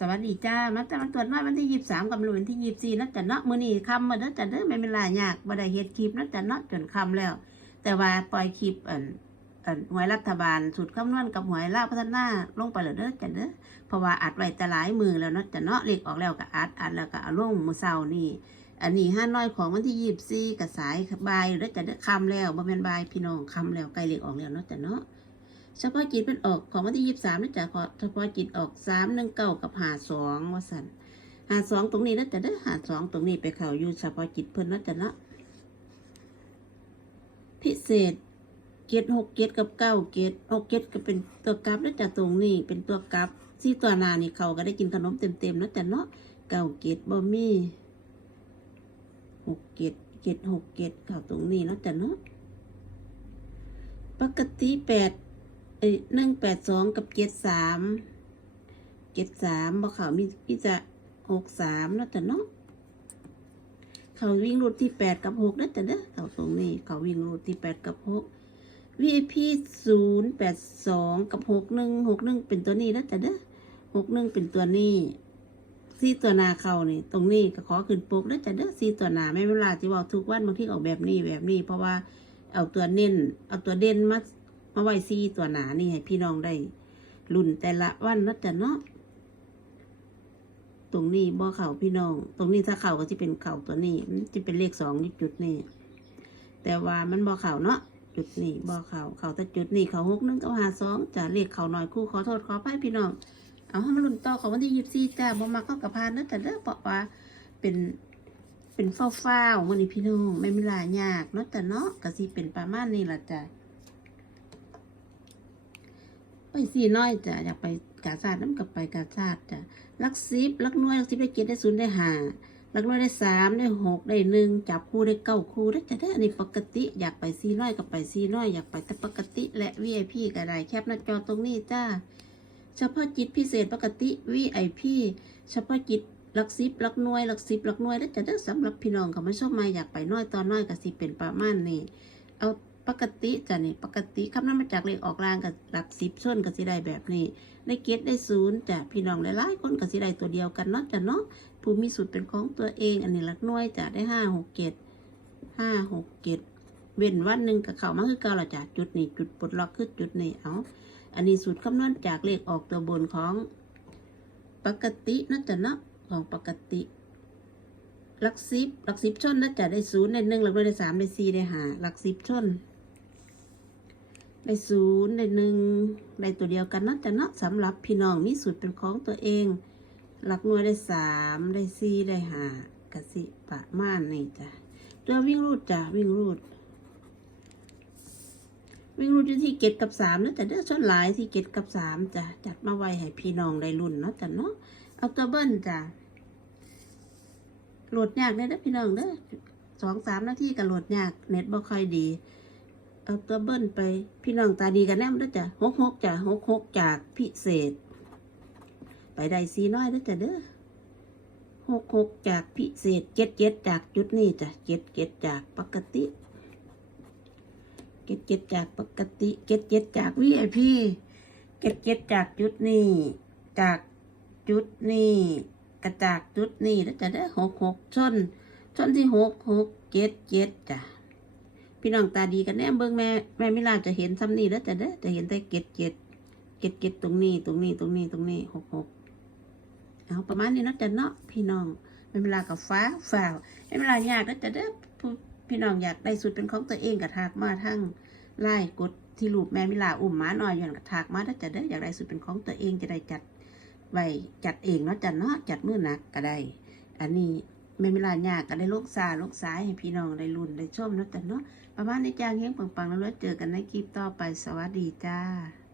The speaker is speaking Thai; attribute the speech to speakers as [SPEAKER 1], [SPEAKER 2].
[SPEAKER 1] สวัสดีจ้ามาแต่มาตรวจน้อยวันที่ยี่สามกับวันที่ยี่สี่นะจ๊ะเนาะมือนี้คำมาเด้อจ้ะเด้อไม่เป็นไรยากบ่ได้เฮ็ดคลิปนะจ๊ะเนาะจนคำแล้ว แต่ว่าปล่อยคลิปอันอันหวยรัฐบาลสุดคำนวณกับหวยลาพัฒนาลงไปแล้วเด้อจ้ะเด้อเพราะว่าอัดไว้แต่หลายมือแล้วเนาะจ้ะเนาะเลขออกแล้วก็อัดอัดแล้วก็เอาลงมือเช้านี่อันนี้ห้าน้อยของวันที่ยี่สี่กับสายบายแล้วจ้ะเด้อคำแล้วบ่แม่นบายพี่น้องคำแล้วใกลเลขออกแล้วเนาะจ้ะเนาะ เฉพาะจิตเป็นออกของวันที่ยี่สามนะจ๊ะขอเฉพาะจิตออกสามหนึ่งเก้ากับหาสองว่าสันหาสองตรงนี้นะจ๊ะเด้อหาสองตรงนี้ไปเข่าอยู่เฉพาะจิตเพิ่นนะจ๊ะเนาะพิเศษเกตหกเกตกับเก้าเกตหกเกตก็เป็นตัวกราฟนะจ๊ะตรงนี้เป็นตัวกราฟที่ตัวนานี่เขาก็ได้กินขนมเต็มๆนะจ๊ะเนาะเก้าเกตบ่มีหกเกตเกตหกเกตเข่าตรงนี้นะจ๊ะเนาะปกติแปด เอ้หนึ่งแปดสองกับเจ็ดสามเจ็ดสามบ่เขามีพิจะหกสามแล้วแต่เนาะเขาวิ่งรูดที่แปดกับหกแล้วแต่เด้อเขาตรงนี้เขาวิ่งรูดที่แปดกับหก VIP ศูนย์แปดสองกับหกหนึ่งหกหนึ่งเป็นตัวนี้แล้วแต่เด้อหกหนึ่งเป็นตัวนี้ซีตัวหนาเขานี่ตรงนี้ก็ขอขึ้นปกแล้วแต่เด้อซีตัวหนาไม่เวลาที่ว่าทุกวันบางทีออกแบบนี้แบบนี้ เพราะว่าเอาตัวเน้น เอาตัวเด่นมา มาไว้ซีตัวหนานี่ให้พี่น้องได้รุ่นแต่ละวันนะจ๊ะเนาะตรงนี้บ่อเข่าพี่น้อง ตรงนี้ถ้าเข่าก็จะเป็นเข่าตัวนี้จะเป็นเลขสองนี่จุดนี่แต่ว่ามันบ่อเข่าเนาะจุดนี้บ่อเข่าเข่าแต่จุดนี้เข่าหกนึงกับหาสองจะเลขเข่าหน่อยคู่ขอโทษขอไปพี่น้องเอาให้มันรุ่นต่อของวันที่ยี่สิบสี่จ้าบ่มาเข้ากับพานนะแต่เด้อเพราะว่าเป็นเป็นเฝ้าๆวันนี้พี่น้องไม่มีเวลายากเนาะแต่เนาะก็สิเป็นประมาณนี้ละจ้ะ ไปสี่น้อยจ้ะอยากไปกาซาดน้ำกับไปกาซาดจ้ะลักซิบลักน้อยลักซิบได้เจ็ดได้ศูนย์ได้ห้าลักน้อยได้สามได้หกได้หนึ่งจับคู่ได้เก้าคู่ได้จะได้อันนี้ปกติ อยากไปสี่น้อยกับไปสี่น้อยอยากไปแต่ปกติและ VIP ก็ได้แคปหน้าจอตรงนี้จ้าเฉพาะจิตพิเศษปกติ VIP เฉพาะจิตลักซิบลักน้อยลักซิบลักน้อยได้จะได้สำหรับพี่น้องเขามาชอบมาอยากไปน้อยตอนน้อยก็สิเป็นประมาณนี้เอา ปกติจ้ะนี่ปกติคำนั้นมาจากเลขออกรางกับหลักสิบส่วนกับสิได้แบบนี้ได้เกตได้ศูนย์จ้ะพี่น้องหลายๆคนกับสิได้ตัวเดียวกันเนาะจ้ะเนาะผู้มีสูตรเป็นของตัวเอง อันนี้หลักหน่วยจ้ะได้ห้าหกเกตห้าหกเกตเว้นวันหนึ่งกับเขามาคือเก่าละจ้ะจุดนี้จุดปลดล็อกคือจุดนี้เอาอันนี้สูตรคำนวณจากเลขออกตัวบนของปกตินะจ้ะเนาะของปกติหลักสิบหลักสิบชนนะจ๊ะได้ศูนย์ได้หนึ่งหลักหน่วยได้สามได้สี่ได้ห้าหลักสิบชน ได้ศูนย์ได้หนึ่งได้ตัวเดียวกันนะจ๊ะเนะสำหรับพี่น้องมีสูตรเป็นของตัวเอง หลักหน่วยได้สามได้สี่ได้ห้ากสิปะมาณนี่จ้ะตัววิ่งรูดจ้ะวิ่งรูด วิ่งรูดอยู่ที่เกตกับสามนะจ๊ะเด้อชนหลายที่เกตกับสามจ้ะจัดมาไว้ให้พี่น้องได้รุ่นเนาะจ้ะเนาะเอาตัวเบิ้ลจ้ะโหลดยากเลยนะพี่น้องเด้อสองสามนาทีก็โหลดยากเน็ตบ่ค่อยดี เอาตัวเบิ้ลไป พี่น้องตาดีกันแน่มันจ้ะหกหกจ้ะหกหกจากพิเศษ ไปได้สีน้อยนะจ้ะเด้อหกหกจากพิเศษเจ็ดเจ็ดจากจุดนี้จ้ะเจ็ดเจ็ดจากปกติเจ็ดเจ็ดจากปกติเจ็ดเจ็ดจากวีไอพีเจ็ดเจ็ดจากจุดนี้จากจุดนี้กระจากจุดนี้แล้วจะได้หกหกชนชนที่หกหกเจ็ดเจ็ดจ้ะ พี่น้องตาดีกันแน่เบิ้งแม่แม่มิลาจะเห็นซ้ำนี่แล้วจะได้อจะเห็นแต่เจ็ดเจ็ดเจ็ดเจ็ดตรงนี้ ตรงนี้ตรงนี้ตรงนี้หกหกเอาประมาณนี้นะจะเนาะพี่น้องแม่มิลากับฟ้าฝ่าวแม่มิลายากแล้วจะได้อพี่น้องอยากได้สูตรเป็นของตัวเองกับทากมาทั้งไล่กดที่รูปแม่มิลาอุ้มหมาหน่อยอย่างกับทากมาแล้วจะได้ออยากได้สูตรเป็นของตัวเองจะได้จัดไว้จัดเองเนาะจัดเนาะจัดมือหนักก็ได้ อันนี้ ไม่เวลายากก็ได้ลูกซาลูกสายให้พี่น้องได้รุ่นได้ชมนะแต่เนาะประมาณนี้จ้าเฮงปังๆแล้วเจอกันในคลิปต่อไปสวัสดีจ้า